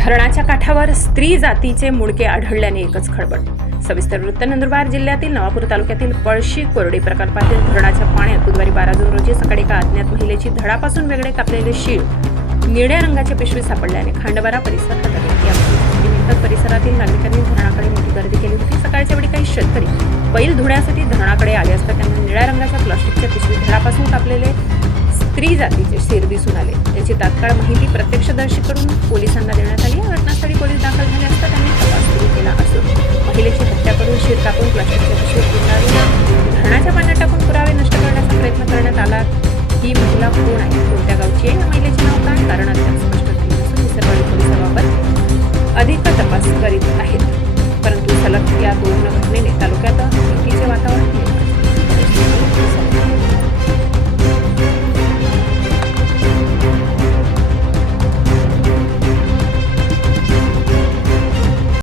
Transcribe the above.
धरणाच्या काठावर स्त्री जातीचे मुडके आढळल्याने एकच खळबळ. सविस्तर वृत्त नंदुरबार जिल्ह्यातील नवापूर तालुक्यातील पळशी कोरडी प्रकल्पातील धरणाच्या पाण्यात बुधवारी बारा जून रोजी सकाळी एका अज्ञात महिलेची धडापासून वेगळे कापलेले शीळ निळ्या रंगाच्या पिशवी सापडल्याने खांडबारा परिसर हादरला या परिसरातील नागरिकांनी धरणाकडे मोठी गर्दी केली होती. सकाळच्या वेळी काही शेतकरी बैल धुण्यासाठी धरणाकडे आले असता त्यांना निळ्या रंगाच्या प्लास्टिकच्या पिशवी धडापासून कापलेले स्त्री जातीचे शिर दिसून आले. त्याची तात्काळ माहिती प्रत्यक्षदर्शीकडून पोलिसांना महिलेची हत्या करून शिर टाकून प्लास्टिकच्या पिशवीत गुंडाळून धरणाच्या पाण्यात टाकून पुरावे नष्ट करण्याचा प्रयत्न करण्यात आला. ही महिला कोण आहे? कोणत्या गावची आहे? या महिलेचे नाव काय? कारण अद्याप स्पष्ट झाले नसून निसर्गवाडी पोलिसाबाबत अधिक तपास करीत आहेत. परंतु सलग या दोन घटनेने तालुक्यात भीतीचे वातावरण